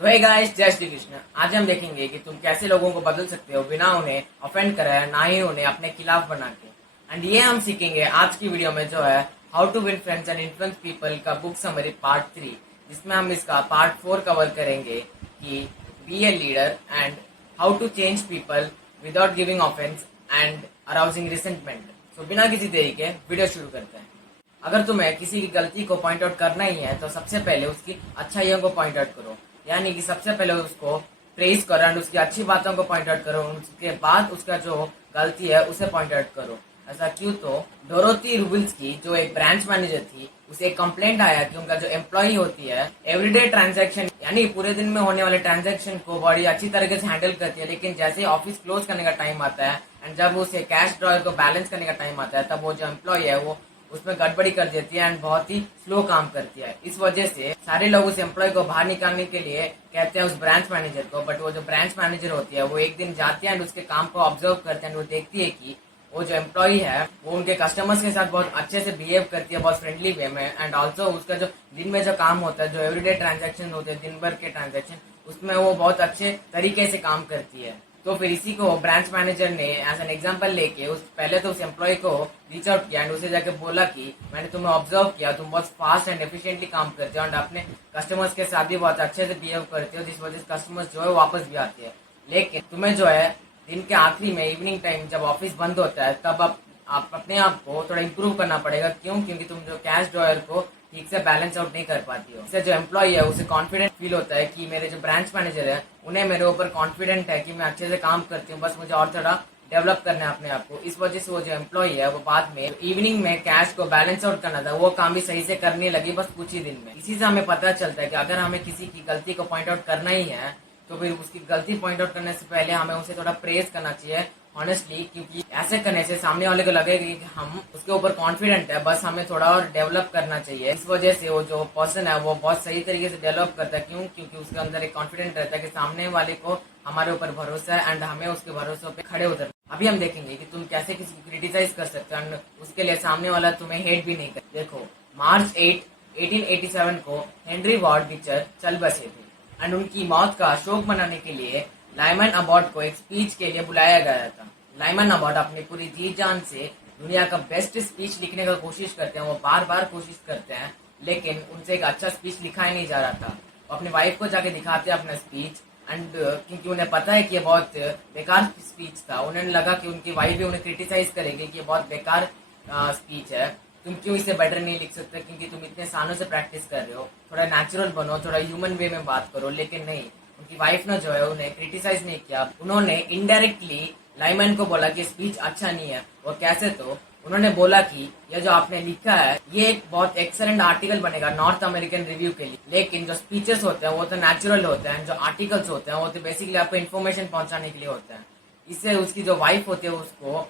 तो hey guys, जय श्री कृष्ण। आज हम देखेंगे कि तुम कैसे लोगों को बदल सकते हो बिना उन्हें ऑफेंड कराए, ना ही उन्हें अपने खिलाफ बना के। एंड ये हम सीखेंगे आज की वीडियो में, जो है how to win friends and influence people का बुक समरी पार्ट 3, जिसमें हम इसका पार्ट 4 कवर करेंगे कि be a leader and how to change people without giving offence and arousing resentment. तो बिना किसी देरी के वीडियो शुरू करते हैं। अगर तुम्हें किसी की गलती को पॉइंट आउट करना ही है तो सबसे पहले उसकी अच्छाइयों को पॉइंट आउट करो। यानी कि सबसे पहले उसको प्रेज करो एंड उसकी अच्छी बातों को पॉइंट आउट करो। उसके बाद उसका जो गलती है उसे पॉइंट आउट करो। ऐसा क्यों? तो डोरोथी रूबिल्स्की जो एक ब्रांच मैनेजर थी, उसे एक कंप्लेंट आया कि उनका जो एम्प्लॉय होती है एवरीडे ट्रांजैक्शन, यानी पूरे दिन में होने वाले ट्रांजैक्शन को बड़ी अच्छी तरीके से हैंडल करती है, लेकिन जैसे ही ऑफिस क्लोज करने का टाइम आता है एंड जब उसे कैश ड्रॉयर को बैलेंस करने का टाइम आता है, तब वो जो एम्प्लॉय है वो उसमें गड़बड़ी कर देती है एंड बहुत ही स्लो काम करती है। इस वजह से सारे लोग उस एम्प्लॉय को बाहर निकालने के लिए कहते हैं उस ब्रांच मैनेजर को, बट वो जो ब्रांच मैनेजर होती है वो एक दिन जाती है एंड उसके काम को ऑब्जर्व करते हैं। वो देखती है कि वो जो एम्प्लॉय है वो उनके कस्टमर्स के साथ बहुत अच्छे से बिहेव करती है, बहुत फ्रेंडली वे में। एंड ऑल्सो उसका जो दिन में जो काम होता है, जो एवरीडे ट्रांजेक्शन होते हैं, दिन भर के ट्रांजेक्शन, उसमें वो बहुत अच्छे तरीके से काम करती है। तो फिर इसी को ब्रांच मैनेजर ने एज एन एग्जांपल लेके पहले तो उस एम्प्लॉय को रीच आउट किया एंड उसे जाके बोला कि मैंने तुम्हें ऑब्जर्व किया, तुम बहुत फास्ट एंड एफिशिएंटली काम करते हो एंड अपने कस्टमर्स के साथ भी बहुत अच्छे से बिहेव करते हो, जिस वजह से कस्टमर्स जो है वापस भी आते हैं। लेकिन तुम्हें जो है दिन के आखिरी में, इवनिंग टाइम जब ऑफिस बंद होता है, तब आप अपने आप को थोड़ा इम्प्रूव करना पड़ेगा। क्यों? क्योंकि तुम जो कैश ड्रॉयर को ठीक से बैलेंस आउट नहीं कर पाती हो। इससे जो एम्प्लॉय है उसे कॉन्फिडेंट फील होता है कि मेरे जो ब्रांच मैनेजर है उन्हें मेरे ऊपर कॉन्फिडेंट है कि मैं अच्छे से काम करती हूँ, बस मुझे और थोड़ा डेवलप करना है अपने आप को। इस वजह से वो जो एम्प्लॉय है वो बाद में इवनिंग में कैश को बैलेंस आउट करना था, वो काम भी सही से करने लगी, बस कुछ ही दिन में। इसी से हमें पता चलता है कि अगर हमें किसी की गलती को पॉइंट आउट करना ही है तो फिर उसकी गलती पॉइंट आउट करने से पहले हमें उसे थोड़ा प्रेज करना चाहिए ऑनेस्टली, क्योंकि ऐसे करने से सामने वाले को लगेगा कि हम उसके ऊपर कॉन्फिडेंट है, बस हमें थोड़ा और डेवलप करना चाहिए। इस वजह से वो जो पर्सन है वो बहुत सही तरीके से डेवलप करता है। क्यों? क्योंकि उसके अंदर एक कॉन्फिडेंट रहता है कि सामने वाले को हमारे ऊपर भरोसा है एंड हमें उसके भरोसे पे खड़े उतरना। अभी हम देखेंगे कि तुम कैसे किसी को क्रिटिसाइज कर सकते हो एंड उसके लिए सामने वाला तुम्हें हेट भी नहीं कर। देखो, मार्च 8 1887 को हेनरी वॉर्ड बिचर चल बसे थे एंड उनकी मौत का शोक मनाने के लिए लाइमन अबॉट को एक स्पीच के लिए बुलाया गया था। लाइमन अबॉट अपनी पूरी जी जान से दुनिया का बेस्ट स्पीच लिखने का कोशिश करते हैं, वो बार बार कोशिश करते हैं, लेकिन उनसे एक अच्छा स्पीच लिखा ही नहीं जा रहा था। वो अपनी वाइफ को जाके दिखाते हैं अपना स्पीच एंड क्योंकि उन्हें पता है कि ये बहुत बेकार स्पीच था, उन्हें लगा कि उनकी वाइफ भी उन्हें क्रिटिसाइज करेगी कि ये बहुत बेकार स्पीच है, तुम क्यों इसे बेटर नहीं लिख सकते, क्योंकि तुम इतने सालों से प्रैक्टिस कर रहे हो, थोड़ा नेचुरल बनो, थोड़ा ह्यूमन वे में बात करो। लेकिन नहीं, उनकी वाइफ ने जो है उन्हें क्रिटिसाइज नहीं किया, उन्होंने इनडायरेक्टली लाइमन को बोला कि स्पीच अच्छा नहीं है। और कैसे? तो उन्होंने बोला कि ये जो आपने लिखा है ये एक बहुत एक्सेलेंट आर्टिकल बनेगा नॉर्थ अमेरिकन रिव्यू के लिए, लेकिन जो स्पीचेस होते हैं वो तो नेचुरल होते हैं, जो आर्टिकल्स होते हैं वो तो बेसिकली आपको इन्फॉर्मेशन पहुंचाने के लिए होते हैं। इससे उसकी जो वाइफ होती है उसको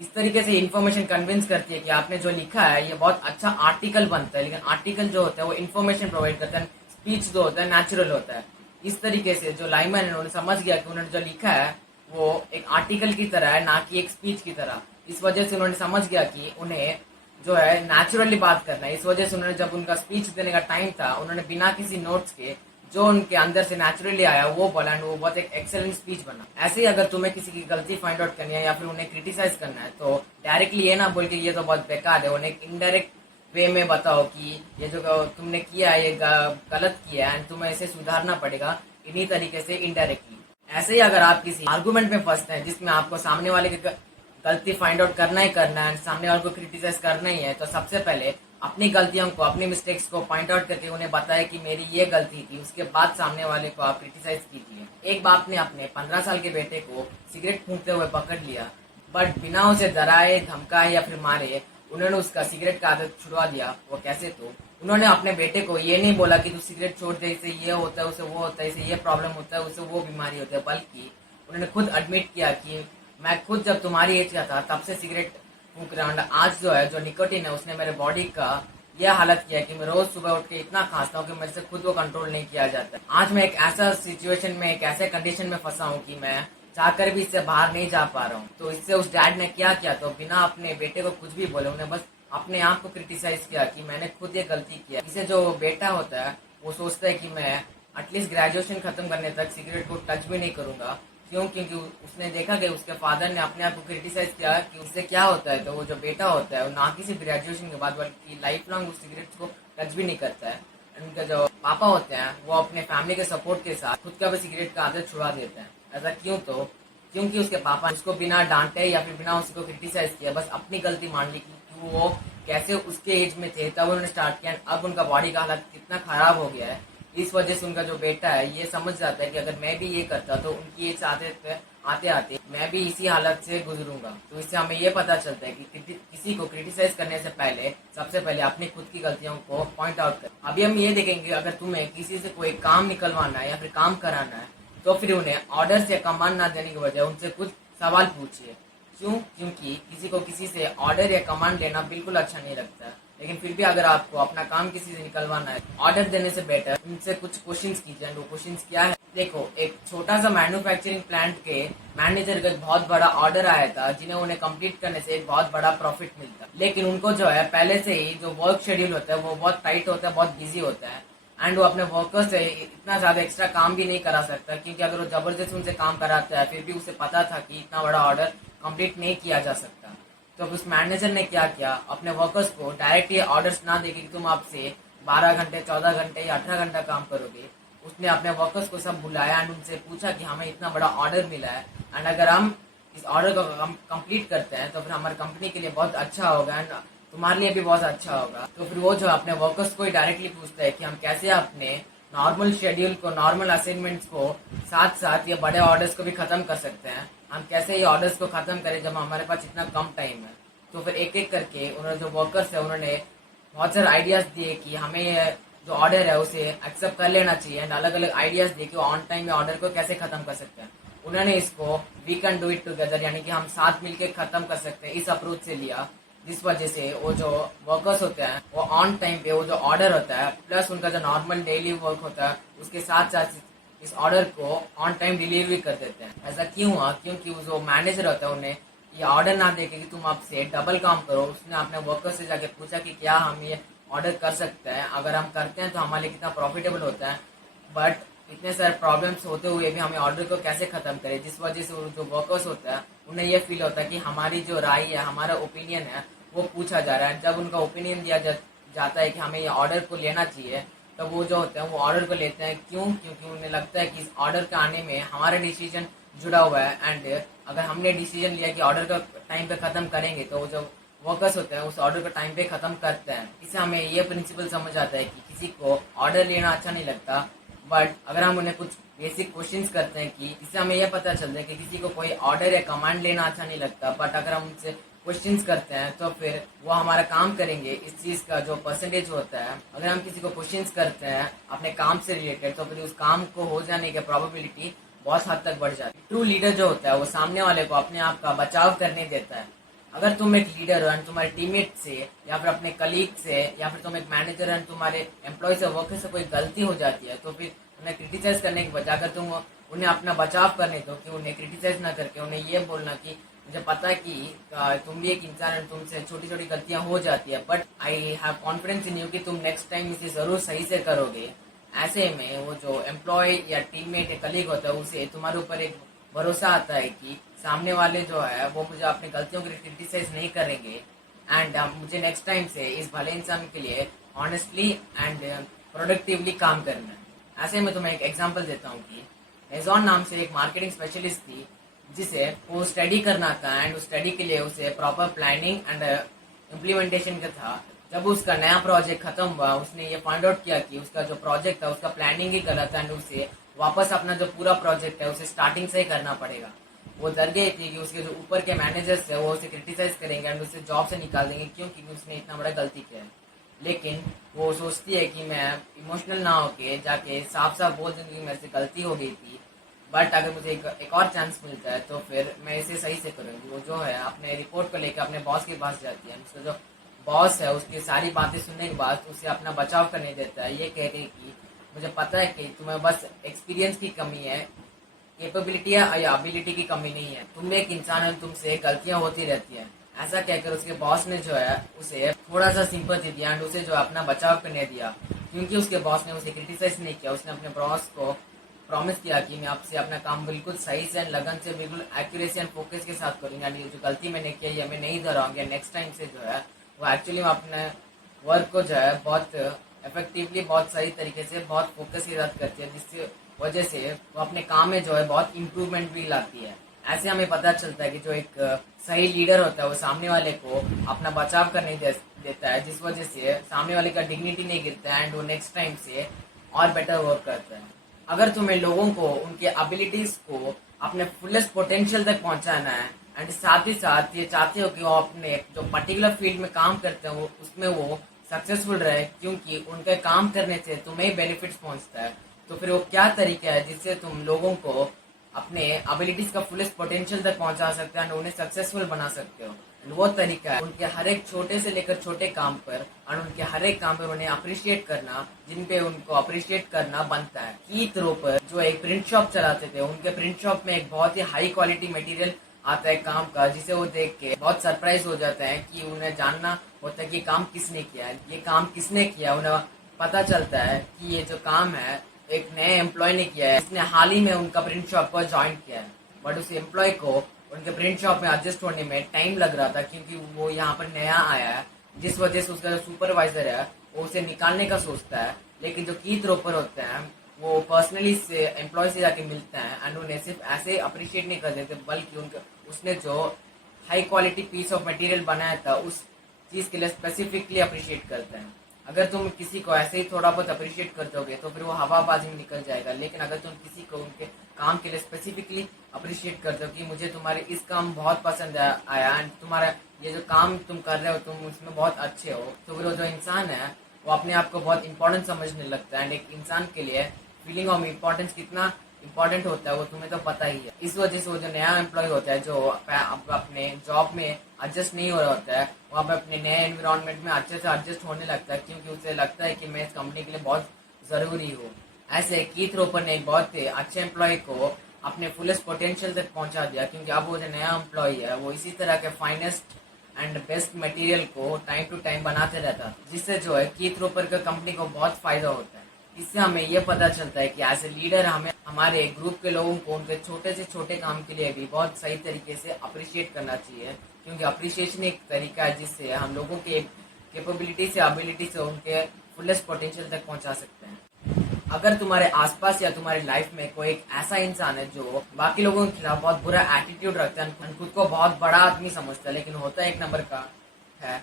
इस तरीके से इन्फॉर्मेशन कन्विंस करती है कि आपने जो लिखा है ये बहुत अच्छा आर्टिकल बनता है, लेकिन आर्टिकल जो होता है वो इन्फॉर्मेशन प्रोवाइड करता है, स्पीच जो होता है नेचुरल होता है। इस तरीके से जो लाइमन है उन्होंने समझ गया कि उन्होंने जो लिखा है वो एक आर्टिकल की तरह है, ना कि एक स्पीच की तरह। इस वजह से उन्होंने समझ गया कि उन्हें जो है नेचुरली बात करना है। इस वजह से उन्होंने जब उनका स्पीच देने का टाइम था, उन्होंने बिना किसी नोट्स के जो उनके अंदर से नेचुरली आया वो बोला एंड वो बहुत एक एक्सेलेंट स्पीच बना। ऐसे ही अगर तुम्हें किसी की गलती फाइंड आउट करनी है या फिर उन्हें क्रिटिसाइज करना है तो डायरेक्टली ये ना बोल के ये तो बहुत बेकार है, उन्हें एक इनडायरेक्ट वे में बताओ कि ये जो तुमने किया है ये गलत किया है एंड तुम्हें इसे सुधारना पड़ेगा, इन्हीं तरीके से इनडायरेक्टली। ऐसे ही अगर आप किसी आर्गुमेंट में फंसते हैं जिसमें आपको सामने वाले की गलती फाइंड आउट करना ही करना है, सामने वाले को क्रिटिसाइज करना ही है, तो सबसे पहले अपनी गलतियों को, अपनी मिस्टेक्स को पॉइंट आउट करके उन्हें बताया कि मेरी ये गलती थी, उसके बाद सामने वाले को आप क्रिटिसाइज कीजिए। एक बाप ने अपने 15 साल के बेटे को सिगरेट फूंकते हुए पकड़ लिया, बट बिना उसे डराए, धमकाए या फिर मारे उन्होंने उसका सिगरेट का आदत छुड़वा दिया। वो कैसे? तो उन्होंने अपने बेटे को ये नहीं बोला कि तू सिगरेट छोड़ दे, इससे ये होता है, उसे वो होता है, इससे ये प्रॉब्लम होता है, उसे वो बीमारी होती है, बल्कि उन्होंने खुद एडमिट किया कि मैं खुद जब तुम्हारी एज का था तब से सिगरेट फूंक रहा हूँ, आज जो है जो निकोटिन है उसने मेरे बॉडी का यह हालत किया कि मैं रोज सुबह उठ के इतना खांसता हूँ कि मेरे से खुद को कंट्रोल नहीं किया जाता। आज मैं एक ऐसा सिचुएशन में, एक ऐसे कंडीशन में फंसा हूँ कि मैं चाहकर भी इससे बाहर नहीं जा पा रहा हूँ। तो इससे उस डैड ने क्या किया, तो बिना अपने बेटे को कुछ भी बोले उन्हें बस अपने आप को क्रिटिसाइज किया कि मैंने खुद ये गलती किया। इसे जो बेटा होता है वो सोचता है कि मैं एटलीस्ट ग्रेजुएशन खत्म करने तक सिगरेट को टच भी नहीं करूंगा। क्यों? क्योंकि उसने देखा कि उसके फादर ने अपने आप को क्रिटिसाइज किया कि उससे क्या होता है, तो वो जो बेटा होता है वो ना किसी ग्रेजुएशन के बाद बल्कि लाइफ लॉन्ग उस सिगरेट को टच भी नहीं करता है। उनके जो पापा होते हैं वो अपने फैमिली के सपोर्ट के साथ खुद का भी सिगरेट का आदत छुड़ा देते हैं। ऐसा क्यों? तो क्योंकि उसके पापा उसको बिना डांटे या फिर बिना उसको क्रिटिसाइज किया बस अपनी गलती मान ली कि वो कैसे उसके एज में थे तब उन्होंने स्टार्ट किया, अब उनका बॉडी का हालत कितना खराब हो गया है। इस वजह से उनका जो बेटा है ये समझ जाता है कि अगर मैं भी ये करता तो उनकी एज आते आते मैं भी इसी हालत से गुजरूंगा। तो इससे हमें ये पता चलता है कि किसी को क्रिटिसाइज करने से पहले सबसे पहले अपनी खुद की गलतियों को पॉइंट आउट कर। अभी हम ये देखेंगे अगर तुम्हें किसी से कोई काम निकलवाना है या फिर काम कराना है तो फिर उन्हें ऑर्डर या कमांड ना देने की बजाय उनसे कुछ सवाल पूछिए। क्यों? क्योंकि किसी को किसी से ऑर्डर या कमांड लेना बिल्कुल अच्छा नहीं लगता, लेकिन फिर भी अगर आपको अपना काम किसी से निकलवाना है ऑर्डर देने से बेटर उनसे कुछ क्वेश्चंस कीजिए। वो क्वेश्चंस क्या है? देखो, एक छोटा सा मैन्युफैक्चरिंग प्लांट के मैनेजर का एक बहुत बड़ा ऑर्डर आया था जिन्हें उन्हें कंप्लीट करने से एक बहुत बड़ा प्रॉफिट मिलता, लेकिन उनको जो है पहले से ही जो वर्क शेड्यूल होता है वो बहुत टाइट होता है, बहुत बिजी होता है एंड वो अपने वर्कर्स से इतना ज्यादा एक्स्ट्रा काम भी नहीं करा सकता, क्योंकि अगर वो जबरदस्ती उनसे काम कराता है फिर भी उसे पता था कि इतना बड़ा ऑर्डर कंप्लीट नहीं किया जा सकता। तो उस मैनेजर ने क्या किया, अपने वर्कर्स को डायरेक्ट ये ऑर्डर्स ना देके कि तुम आपसे 12 घंटे 14 घंटे या 18 घंटा काम करोगे, उसने अपने वर्कर्स को सब बुलाया एंड उनसे पूछा कि हमें इतना बड़ा ऑर्डर मिला है एंड अगर हम इस ऑर्डर को कंप्लीट करते हैं तो फिर हमारी कंपनी के लिए बहुत अच्छा होगा एंड तुम्हारे लिए भी बहुत अच्छा होगा। तो फिर वो जो अपने वर्कर्स को ही डायरेक्टली पूछता है कि हम कैसे अपने नॉर्मल शेड्यूल को, नॉर्मल असाइनमेंट्स को साथ साथ ये बड़े ऑर्डर्स को भी खत्म कर सकते हैं, हम कैसे ये ऑर्डर्स को खत्म करें जब हमारे पास इतना कम टाइम है। तो फिर एक एक करके उन्होंने जो वर्कर्स है उन्होंने बहुत सारे आइडियाज दिए कि हमें ये जो ऑर्डर है उसे एक्सेप्ट कर लेना चाहिए एंड अलग अलग आइडियाज दिए कि ऑन टाइम में ऑर्डर को कैसे खत्म कर सकते हैं। उन्होंने इसको we can do it together यानी कि हम साथ मिलकर खत्म कर सकते हैं इस अप्रोच से लिया, जिस वजह से वो जो वर्कर्स होते हैं वो ऑन टाइम पे वो जो ऑर्डर होता है प्लस उनका जो नॉर्मल डेली वर्क होता है उसके साथ साथ इस ऑर्डर को ऑन टाइम डिलीवरी कर देते हैं। ऐसा क्यों हुआ? क्योंकि वो जो मैनेजर होता है उन्हें ये ऑर्डर ना देके कि तुम आपसे डबल काम करो, उसने अपने वर्कर से जाके पूछा कि क्या हम ये ऑर्डर कर सकते हैं, अगर हम करते हैं तो हमारे लिए कितना प्रॉफिटेबल होता है, बट इतने सारे प्रॉब्लम्स होते हुए भी हमें ऑर्डर को कैसे खत्म करें, जिस वजह से जो वर्कर्स होता है उन्हें ये फील होता है कि हमारी जो राय है, हमारा ओपिनियन है वो पूछा जा रहा है। जब उनका ओपिनियन दिया जाता है कि हमें ये ऑर्डर को लेना चाहिए तब वो जो होते हैं वो ऑर्डर को लेते हैं। क्यों? क्योंकि उन्हें लगता है कि इस ऑर्डर के आने में हमारा डिसीजन जुड़ा हुआ है एंड अगर हमने डिसीजन लिया कि ऑर्डर का टाइम पे खत्म करेंगे तो वो जो वर्कर्स होते हैं उस ऑर्डर को टाइम पे खत्म करते हैं। इससे हमें ये प्रिंसिपल समझ आता है कि किसी को ऑर्डर लेना अच्छा नहीं लगता, बट अगर हम उन्हें कुछ बेसिक क्वेश्चंस करते हैं कि इससे हमें यह पता चलता है कि किसी को कोई ऑर्डर या कमांड लेना अच्छा नहीं लगता, बट अगर हम उनसे क्वेश्चंस करते हैं तो फिर वो हमारा काम करेंगे। इस चीज का जो परसेंटेज होता है, अगर हम किसी को क्वेश्चंस करते हैं अपने काम से रिलेटेड तो फिर उस काम को हो जाने की प्रोबेबिलिटी बहुत हद तक बढ़ जाती है। ट्रू लीडर जो होता है वो सामने वाले को अपने आप का बचाव करने देता है। अगर तुम एक लीडर हो एंड तुम्हारे टीममेट से या फिर अपने कलीग से या फिर तुम एक मैनेजर एंड तुम्हारे एम्प्लॉय से, वर्कर से कोई गलती हो जाती है तो फिर उन्हें क्रिटिसाइज करने के बजाय अगर तुम उन्हें अपना बचाव करने दो कि उन्हें क्रिटिसाइज ना करके उन्हें ये बोलना कि मुझे पता है कि तुम भी एक इंसान है, तुमसे छोटी छोटी गलतियां हो जाती है, but I have confidence in you कि तुम नेक्स्ट टाइम इसे जरूर सही से करोगे। ऐसे में वो जो एम्प्लॉय या टीममेट या कलीग होता है उसे तुम्हारे ऊपर एक भरोसा आता है कि सामने वाले जो है वो मुझे अपनी गलतियों के लिए क्रिटिसाइज नहीं करेंगे एंड मुझे नेक्स्ट टाइम से इस भले इंसान के लिए ऑनेस्टली एंड प्रोडक्टिवली काम करना है। ऐसे में तुम्हें एक एग्जांपल देता हूँ कि मेजॉन नाम से एक मार्केटिंग स्पेशलिस्ट थी जिसे वो स्टडी करना था एंड उस स्टडी के लिए उसे प्रॉपर प्लानिंग एंड इम्प्लीमेंटेशन का था। जब उसका नया प्रोजेक्ट खत्म हुआ उसने ये फाइंड आउट किया कि उसका जो प्रोजेक्ट था उसका प्लानिंग ही गलत है एंड उसे वापस अपना जो पूरा प्रोजेक्ट है उसे स्टार्टिंग से ही करना पड़ेगा। वो डर गई थी कि उसके जो ऊपर के मैनेजर्स है वो उसे क्रिटिसाइज करेंगे एंड उसे जॉब से निकाल देंगे क्योंकि उसने इतना बड़ा गलती किया है। लेकिन वो सोचती है कि मैं इमोशनल ना होके जाके साफ साफ बोल दूंगी मेरे से गलती हो गई थी, बट अगर मुझे एक और चांस मिलता है तो फिर मैं इसे सही से करूँगी। वो जो है अपने रिपोर्ट को लेकर अपने बॉस के पास जाती है। उसका जो बॉस है उसकी सारी बातें सुनने के बाद उसे अपना बचाव करने देता है, ये कह के कि मुझे पता है कि तुम्हें बस एक्सपीरियंस की कमी है, कैपेबिलिटी या एबिलिटी की कमी नहीं है, तुम एक इंसान है, तुमसे गलतियां होती रहती है। ऐसा कहकर उसके बॉस ने जो है उसे थोड़ा सा सिंपैथी दिया एंड उसे जो अपना बचाव करने दिया क्योंकि उसके बॉस ने उसे क्रिटिसाइज नहीं किया। उसने अपने बॉस को प्रॉमिस किया कि मैं आपसे अपना काम बिल्कुल सही से लगन से बिल्कुल एक्यूरेसी एंड फोकस के साथ करूंगा। ये जो गलती मैंने की है मैं नहीं दोहराऊंगा। नेक्स्ट टाइम से जो है वो एक्चुअली मैं अपने वर्क को जो है बहुत इफेक्टिवली, बहुत सही तरीके से, बहुत फोकस के साथ करती है, जिससे वजह से वो अपने काम में जो है बहुत इम्प्रूवमेंट भी लाती है। ऐसे हमें पता चलता है कि जो एक सही लीडर होता है वो सामने वाले को अपना बचाव करने देता है, जिस वजह से सामने वाले का डिग्निटी नहीं गिरता है एंड वो नेक्स्ट टाइम से और बेटर वर्क करता है। अगर तुम्हें लोगों को उनके एबिलिटीज को अपने फुलेस्ट पोटेंशियल तक पहुंचाना है एंड साथ ही साथ ये चाहते हो कि वो अपने जो पर्टिकुलर फील्ड में काम करते हैं वो उसमें वो सक्सेसफुल रहे, क्योंकि उनके काम करने से तुम्हें बेनिफिट्स पहुंचता है, तो फिर वो क्या तरीका है जिससे तुम लोगों को अपने एबिलिटीज का फुलेस्ट पोटेंशियल तक पहुंचा सकते हैं और उन्हें सक्सेसफुल बना सकते हो। वो तरीका है उनके हर एक छोटे से लेकर छोटे काम पर और उनके हर एक काम पर उन्हें अप्रिशिएट करना, जिन पे उनको अप्रिशिएट करना बनता है। कीथ रोपर जो एक प्रिंट शॉप चलाते थे, उनके प्रिंट शॉप में एक बहुत ही हाई क्वालिटी मटेरियल आता है काम का, जिसे वो देख के बहुत सरप्राइज हो जाते हैं कि उन्हें जानना होता है कि काम किसने किया है, ये काम किसने किया। उन्हें पता चलता है कि ये जो काम है एक नए एम्प्लॉय ने किया है, इसने हाल ही में उनका प्रिंट शॉप को ज्वाइन किया है। बट उस एम्प्लॉय को उनके प्रिंट शॉप में एडजस्ट होने में टाइम लग रहा था, क्योंकि वो यहाँ पर नया आया है, जिस वजह से उसका जो सुपरवाइजर है वो उसे निकालने का सोचता है। लेकिन जो कीथ रोपर होते हैं वो पर्सनली से एम्प्लॉय से जाके मिलते हैं एंड उन्हें सिर्फ ऐसे अप्रिशिएट नहीं कर देते, बल्कि उनके उसने जो high quality piece of material बनाया था उस चीज के लिए स्पेसिफिकली अप्रिशिएट करते हैं। अगर तुम किसी को ऐसे ही थोड़ा बहुत अप्रिशिएट कर दोगे तो फिर वो हवाबाजी में निकल जाएगा। लेकिन अगर तुम किसी को उनके काम के लिए स्पेसिफिकली अप्रिशिएट कर दो कि मुझे तुम्हारे इस काम बहुत पसंद आया एंड तुम्हारा ये जो काम तुम कर रहे हो तुम उसमें बहुत अच्छे हो, तो फिर वो जो इंसान है वो अपने आप को बहुत इंपॉर्टेंट समझने लगता है। एंड एक इंसान के लिए फीलिंग ऑफ इम्पोर्टेंस कितना इम्पोर्टेंट होता है वो तुम्हें तो पता ही है। इस वजह से वो जो नया एम्प्लॉय होता है जो अपने जॉब में एडजस्ट नहीं हो रहा होता है, वहाँ पे अपने नए एनवायरनमेंट में अच्छे से एडजस्ट होने लगता है, क्योंकि उसे लगता है कि मैं इस कंपनी के लिए बहुत जरूरी हूँ। ऐसे कीथ रोपर ने एक बहुत ही अच्छे एम्प्लॉय को अपने फुलेस्ट पोटेंशियल तक पहुंचा दिया, क्योंकि अब वो जो नया एम्प्लॉय है वो इसी तरह के फाइनेस्ट एंड बेस्ट मटेरियल को टाइम टू टाइम बनाते रहता, जिससे जो है कीथ रोपर का कंपनी को बहुत फायदा होता है। इससे हमें यह पता चलता है कि एज ए लीडर हमें हमारे ग्रुप के लोगों को उनके छोटे से छोटे काम के लिए भी बहुत सही तरीके से अप्रिशिएट करना चाहिए, क्योंकि अप्रिशिएशन एक तरीका है जिससे हम लोगों के कैपेबिलिटी से एबिलिटी से उनके फुलेस्ट पोटेंशियल तक पहुंचा सकते हैं। अगर तुम्हारे आसपास या तुम्हारी लाइफ में कोई एक ऐसा इंसान है जो बाकी लोगों के खिलाफ बहुत बुरा एटीट्यूड रखता है, खुद को बहुत बड़ा आदमी समझता है लेकिन होता है एक नंबर का है,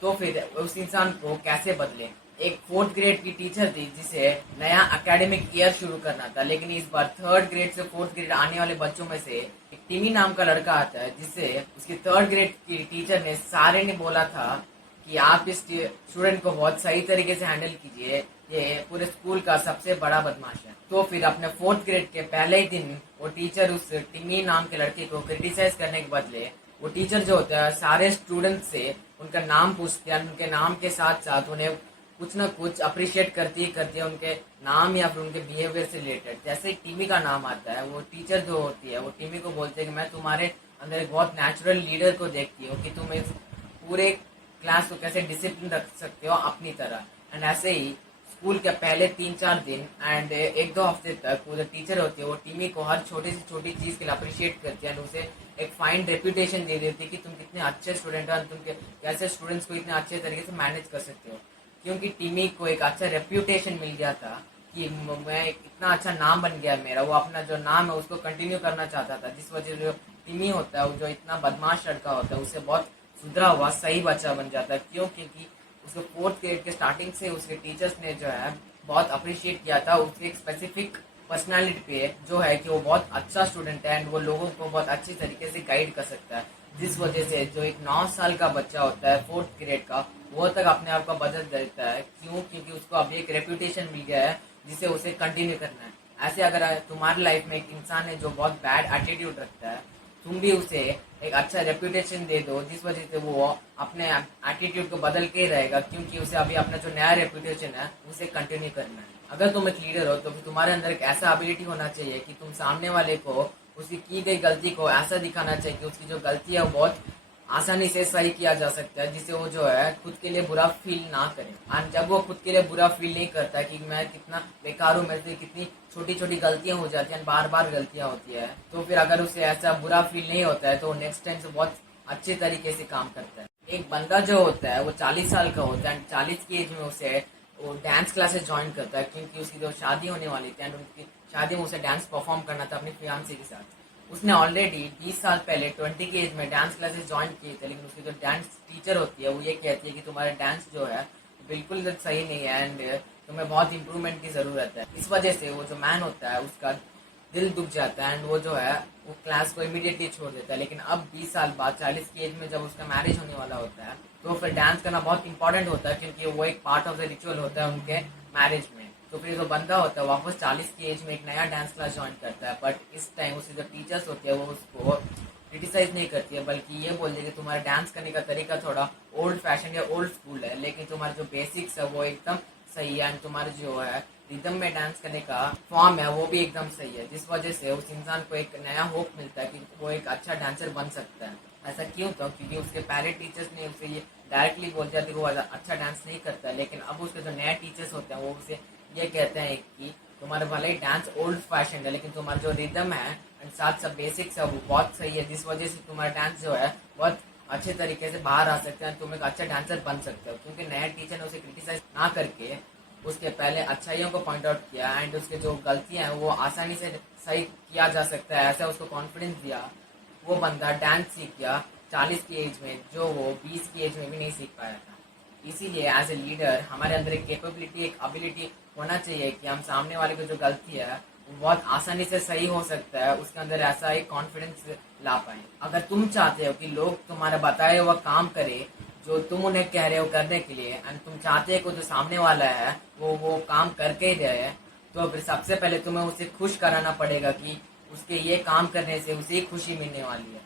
तो फिर उस इंसान को कैसे बदले। एक 4th ग्रेड की टीचर थी जिसे नया एकेडमिक ईयर शुरू करना था, लेकिन इस बार 3rd ग्रेड से 4th ग्रेड आने वाले बच्चों में से एक टिमी नाम का लड़का आता है, जिससे उसकी 3rd ग्रेड की टीचर ने सारे ने बोला था कि आप इस स्टूडेंट को बहुत सही तरीके से हैंडल कीजिए, ये पूरे स्कूल का सबसे बड़ा बदमाश है। तो फिर अपने 4th ग्रेड के पहले ही दिन वो टीचर उस टिमी नाम के लड़के को क्रिटिसाइज करने के बदले वो टीचर जो होता है सारे स्टूडेंट से उनका नाम पूछती है, उनके नाम के साथ साथ उन्हें कुछ ना कुछ अप्रिशिएट करती है उनके नाम या फिर उनके बिहेवियर से रिलेटेड। जैसे टिमी का नाम आता है, वो टीचर जो होती है वो टिमी को बोलते हैं कि मैं तुम्हारे अंदर एक बहुत नेचुरल लीडर को देखती हूँ कि तुम इस पूरे क्लास को कैसे डिसिप्लिन रख सकते हो अपनी तरह। एंड ऐसे ही स्कूल के पहले 3-4 दिन एंड 1-2 हफ्ते तक वो जो टीचर होती है वो टिमी को हर छोटी से छोटी चीज के लिए अप्रिशिएट करती है एंड उसे एक फाइन रेप्यूटेशन दे देती है कि तुम कितने अच्छे स्टूडेंट हो, तुम कैसे स्टूडेंट्स को इतने अच्छे तरीके से मैनेज कर सकते हो। क्योंकि टिमी को एक अच्छा रेप्यूटेशन मिल गया था कि मैं इतना अच्छा नाम बन गया मेरा, वो अपना जो नाम है उसको कंटिन्यू करना चाहता था, जिस वजह से जो टिमी होता है वो जो इतना बदमाश लड़का होता है उससे बहुत सुधरा हुआ सही बच्चा बन जाता है। क्यों? क्योंकि उसको 4th ग्रेड के स्टार्टिंग से उसके टीचर्स ने जो है बहुत अप्रिशिएट किया था उसके एक स्पेसिफिक पर्सनालिटी पे, जो है कि वो बहुत अच्छा स्टूडेंट है एंड वो लोगों को बहुत अच्छी तरीके से गाइड कर सकता है, जिस वजह से जो एक 9 साल का बच्चा होता है 4th ग्रेड का वो तक अपने आप का बदल देता है। क्यों? क्योंकि उसको अभी एक रेप्यूटेशन मिल गया है जिसे उसे कंटिन्यू करना है। ऐसे अगर तुम्हारी लाइफ में एक इंसान है जो बहुत बैड एटीट्यूड रखता है, तुम भी उसे एक अच्छा रेप्यूटेशन दे दो, जिस वजह से वो अपने एटीट्यूड को बदल के ही रहेगा, क्योंकि उसे अभी अपना जो नया रेप्यूटेशन है उसे कंटिन्यू करना है। अगर तुम एक लीडर हो तो तुम्हारे अंदर एक ऐसा एबिलिटी होना चाहिए कि तुम सामने वाले को उसकी की गई गलती को ऐसा दिखाना चाहिए कि उसकी जो गलती है वो बहुत आसानी से सही किया जा सकता है, जिससे वो जो है खुद के लिए बुरा फील ना करे। और जब वो खुद के लिए बुरा फील नहीं करता कि मैं कितना बेकार हूँ, मेरे से कितनी छोटी छोटी गलतियां हो जाती हैं, बार बार गलतियां होती है, तो फिर अगर उसे ऐसा बुरा फील नहीं होता है तो नेक्स्ट टाइम से बहुत अच्छे तरीके से काम करता है। एक बंदा जो होता है वो 40 साल का होता है, 40 की एज में उसे वो डांस क्लासेस ज्वाइन करता है, क्योंकि उसकी जो शादी होने वाली थी एंड उनकी शादी में उसे डांस परफॉर्म करना था अपनी फियांसी के साथ। उसने ऑलरेडी 20 साल पहले 20 की एज में डांस क्लासेस ज्वाइन किए थे, लेकिन उसकी जो डांस टीचर होती है वो ये कहती है कि तुम्हारा डांस जो है बिल्कुल सही नहीं है एंड तुम्हें बहुत इंप्रूवमेंट की जरूरत है। इस वजह से वो जो मैन होता है उसका दिल दुख जाता है एंड वो जो है वो क्लास को इमीडिएटली छोड़ देता है। लेकिन अब 20 साल बाद 40 की एज में जब उसका मैरिज होने वाला होता है तो फिर डांस करना बहुत इंपॉर्टेंट होता है, क्योंकि वो एक पार्ट ऑफ द रिचुअल होता है उनके मैरिज में। तो फिर जो बंदा होता है वापस 40 की एज में एक नया डांस क्लास ज्वाइन करता है, बट इस टाइम उसकी जो टीचर्स होती है वो उसको क्रिटिसाइज नहीं करती है, बल्कि ये बोलती है कि तुम्हारा डांस करने का तरीका थोड़ा ओल्ड फैशन या ओल्ड स्कूल है, लेकिन तुम्हारे जो बेसिक्स है वो एकदम सही है एंड तुम्हारे जो है रिदम में डांस करने का फॉर्म है वो भी एकदम सही है, जिस वजह से उस इंसान को एक नया होप मिलता है कि वो एक अच्छा डांसर बन सकता है। ऐसा क्यों था? क्योंकि उसके पहले टीचर्स ने उसे ये डायरेक्टली बोल दिया था कि वो अच्छा डांस नहीं करता है, लेकिन अब उसके जो नए टीचर्स होते हैं वो उसे ये कहते हैं कि तुम्हारा भले ही डांस ओल्ड फैशन है, लेकिन तुम्हारा जो रिदम है एंड साथ सब बेसिक्स है वो बहुत सही है, जिस वजह से तुम्हारा डांस जो है बहुत अच्छे तरीके से बाहर आ सकते हैं, तुम एक अच्छा डांसर बन सकते हो। क्योंकि नए टीचर ने उसे क्रिटिसाइज ना करके उसके पहले अच्छाइयों को पॉइंट आउट किया एंड उसके जो गलतियां हैं वो आसानी से सही किया जा सकता है, ऐसा उसको कॉन्फिडेंस दिया। वो बंदा डांस सीख गया 40 की एज में, जो वो 20 की एज में भी नहीं सीख पाया था। इसीलिए एज ए लीडर हमारे अंदर एक कैपेबिलिटी, एक एबिलिटी होना चाहिए कि हम सामने वाले को जो गलती है वो बहुत आसानी से सही हो सकता है, उसके अंदर ऐसा एक कॉन्फिडेंस ला पाए। अगर तुम चाहते हो कि लोग तुम्हारा बताए हुआ काम करे जो तुम उन्हें कह रहे हो करने के लिए एंड तुम चाहते हो जो सामने वाला है वो काम करके ही रहे, तो फिर सबसे पहले तुम्हें उसे खुश कराना पड़ेगा कि उसके ये काम करने से उसे खुशी मिलने वाली है।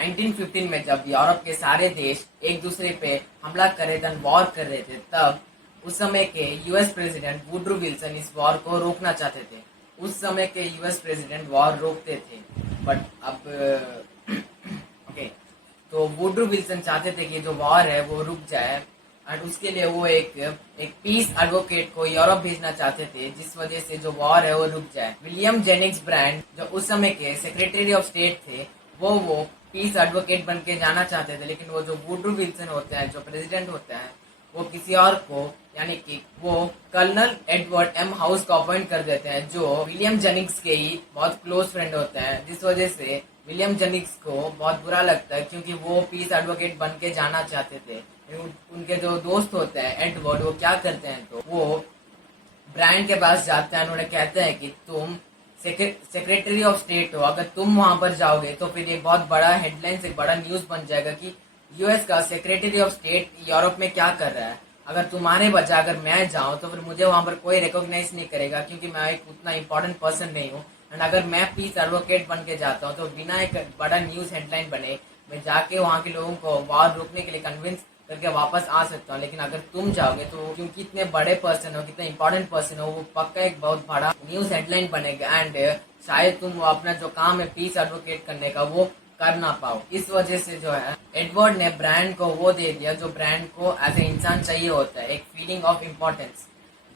1915 में जब यूरोप के सारे देश एक दूसरे पे हमला कर रहे थे, वॉर कर रहे थे, तब उस समय के यूएस प्रेसिडेंट वुड्रो विल्सन इस वॉर को रोकना चाहते थे। उस समय के यूएस प्रेसिडेंट वॉर रोकते थे, बट अब ओके तो वुड्रो विल्सन चाहते थे कि जो वॉर है वो रुक जाए और उसके लिए वो एक पीस एडवोकेट को यूरोप भेजना चाहते थे, जिस वजह से जो वॉर है वो रुक जाए। विलियम जेनिंग्स ब्रांड जो उस समय के सेक्रेटरी ऑफ स्टेट थे वो पीस एडवोकेट बन के जाना चाहते थे, लेकिन वो जो वुड्रो विल्सन होते हैं जो प्रेसिडेंट होते हैं वो किसी और को यानी कि वो कर्नल एडवर्ड एम हाउस को अपॉइंट कर देते हैं, जो विलियम जेनिंग्स के ही बहुत क्लोज फ्रेंड होते हैं, जिस वजह से विलियम जेनिंग्स को बहुत बुरा लगता है, क्योंकि वो पीस एडवोकेट बन के जाना चाहते थे। उनके जो दोस्त होते हैं एडवर्ड, वो क्या करते हैं तो वो ब्रांड के पास जाते हैं, उन्हें कहते हैं कि तुम सेक्रेटरी ऑफ स्टेट हो, अगर तुम वहां पर जाओगे तो फिर ये बहुत बड़ा हेडलाइन, एक बड़ा न्यूज बन जाएगा कि यूएस का सेक्रेटरी ऑफ स्टेट यूरोप में क्या कर रहा है। अगर तुम्हारे बजाय अगर मैं जाऊं तो फिर मुझे वहां पर कोई रिकॉग्नाइज नहीं करेगा, क्योंकि मैं एक उतना इंपॉर्टेंट पर्सन नहीं हूँ। एंड अगर मैं पीस एडवोकेट बन के जाता हूँ तो बिना एक बड़ा न्यूज हेडलाइन बने मैं जाके वहाँ के लोगों को वॉर रोकने के लिए कन्विंस करके वापस आ सकता हूँ। लेकिन अगर तुम जाओगे तो क्योंकि इतने बड़े पर्सन हो, कितने इंपॉर्टेंट पर्सन हो, वो पक्का एक बहुत बड़ा न्यूज हेडलाइन बनेगा एंड शायद तुम अपना जो काम है पीस एडवोकेट करने का वो कर ना पाओ। इस वजह से जो है एडवर्ड ने ब्रांड को वो दे दिया जो ब्रांड को एज ए इंसान चाहिए होता है, एक फीलिंग ऑफ इम्पोर्टेंस।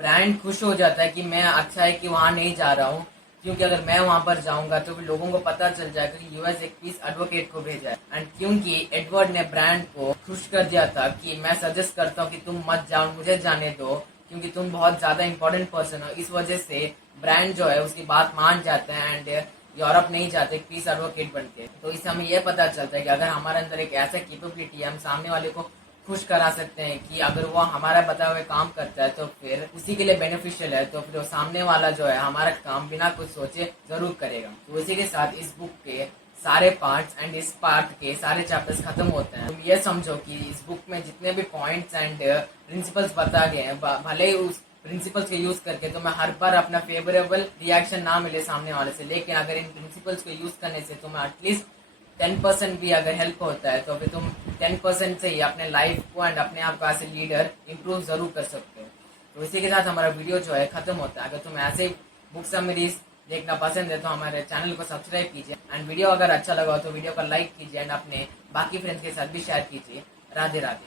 ब्रांड खुश हो जाता है कि मैं अच्छा है कि वहां नहीं जा रहा हूँ, क्योंकि अगर मैं वहां पर जाऊंगा तो फिर लोगों को पता चल जाएगा कि यूएस एक पीस एडवोकेट को भेजा है। एंड क्योंकि एडवर्ड ने ब्रांड को खुश कर दिया था कि मैं सजेस्ट करता हूँ कि तुम मत जाओ, मुझे जाने दो, क्योंकि तुम बहुत ज्यादा इंपॉर्टेंट पर्सन हो, इस वजह से ब्रांड जो है उसकी बात मान जाते हैं एंड यूरोप नहीं जाते पीस एडवोकेट बन के। तो इससे हमें यह पता चलता है कि अगर हमारे अंदर एक ऐसा कैपेबिलिटी है, हम सामने वाले को खुश करा सकते हैं कि अगर वो हमारा बताए हुए काम करता है तो फिर उसी के लिए बेनिफिशियल है, तो फिर वो सामने वाला जो है हमारा काम बिना कुछ सोचे जरूर करेगा। तो इसी के साथ इस बुक के सारे पार्ट्स एंड इस पार्ट के सारे चैप्टर्स खत्म होते हैं। तुम ये समझो कि इस बुक में जितने भी पॉइंट्स एंड प्रिंसिपल्स बताए गए हैं, भले ही उस प्रिंसिपल्स के यूज करके तुम्हें हर बार अपना फेवरेबल रिएक्शन ना मिले सामने वाले से, लेकिन अगर इन प्रिंसिपल्स को यूज करने से तुम्हें एटलीस्ट 10% भी अगर हेल्प होता है तो फिर तुम 10% से ही अपने लाइफ को एंड अपने आप को एज ए लीडर इंप्रूव जरूर कर सकते हो। तो इसी के साथ हमारा वीडियो जो है खत्म होता है। अगर तुम्हें ऐसे बुक समरीज देखना पसंद है तो हमारे चैनल को सब्सक्राइब कीजिए एंड वीडियो अगर अच्छा लगा तो वीडियो को लाइक कीजिए एंड अपने बाकी फ्रेंड्स के साथ भी शेयर कीजिए। राधे राधे।